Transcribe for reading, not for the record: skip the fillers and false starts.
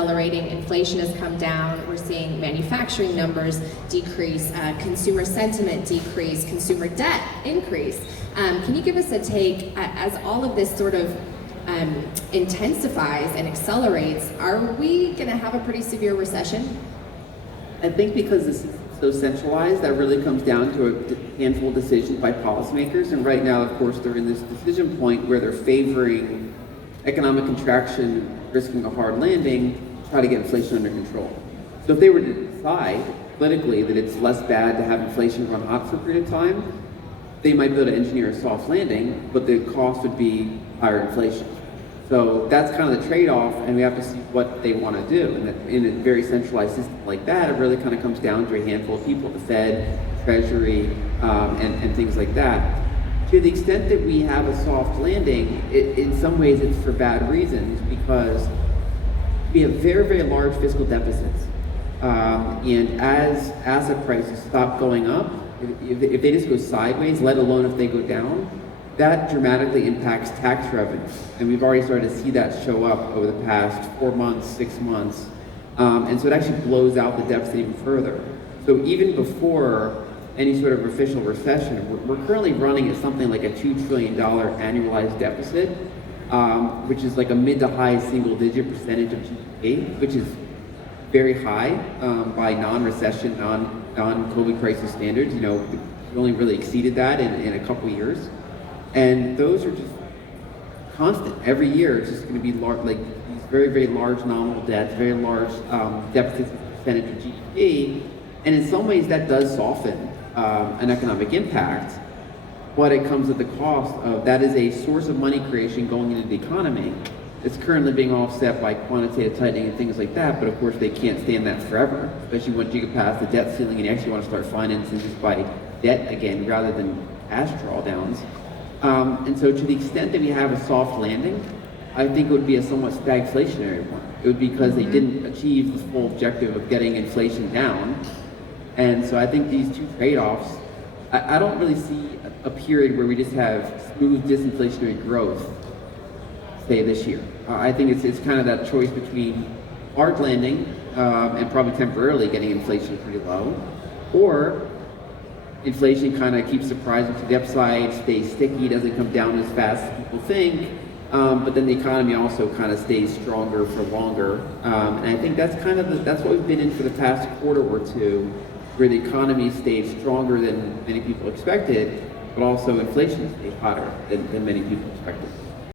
accelerating. Inflation has come down. We're seeing manufacturing numbers decrease, consumer sentiment decrease, consumer debt increase. Can you give us a take as all of this sort of intensifies and accelerates? Are we going to have a pretty severe recession? I think because this is so centralized, that really comes down to a handful of decisions by policymakers. And right now, of course, they're in this decision point where they're favoring economic contraction, risking a hard landing, to try to get inflation under control. So if they were to decide politically that it's less bad to have inflation run hot for a period of time, they might be able to engineer a soft landing, but the cost would be higher inflation. So that's kind of the trade-off, and we have to see what they want to do. And in a very centralized system like that, it really kind of comes down to a handful of people, the Fed, Treasury, and things like that. To the extent that we have a soft landing, in some ways it's for bad reasons, because we have very, very large fiscal deficits. And as asset prices stop going up, if they just go sideways, let alone if they go down, that dramatically impacts tax revenues. And we've already started to see that show up over the past 4 months, 6 months. And so it actually blows out the deficit even further. So even before any sort of official recession, we're currently running at something like a $2 trillion annualized deficit, which is like a mid to high single-digit percentage of GDP, which is very high by non-recession, non-COVID crisis standards. You know, we only really exceeded that in a couple years. And those are just constant. Every year, it's just going to be like these very, very large nominal debts, very large deficits as a percentage of GDP. And in some ways, that does soften an economic impact, but it comes at the cost of that is a source of money creation going into the economy. It's currently being offset by quantitative tightening and things like that, but of course they can't stand that forever, especially once you get past the debt ceiling and you actually want to start financing just by debt again rather than cash drawdowns. And so to the extent that we have a soft landing, I think it would be a somewhat stagflationary one. It would be because they didn't achieve the full objective of getting inflation down. And so I think these two trade-offs, I don't really see a period where we just have smooth disinflationary growth, say this year. I think it's kind of that choice between hard landing and probably temporarily getting inflation pretty low, or inflation kind of keeps surprising to the upside, stays sticky, doesn't come down as fast as people think, but then the economy also kind of stays stronger for longer. And I think that's kind of that's what we've been in for the past quarter or two, where the economy stayed stronger than many people expected, but also inflation stayed hotter than many people expected.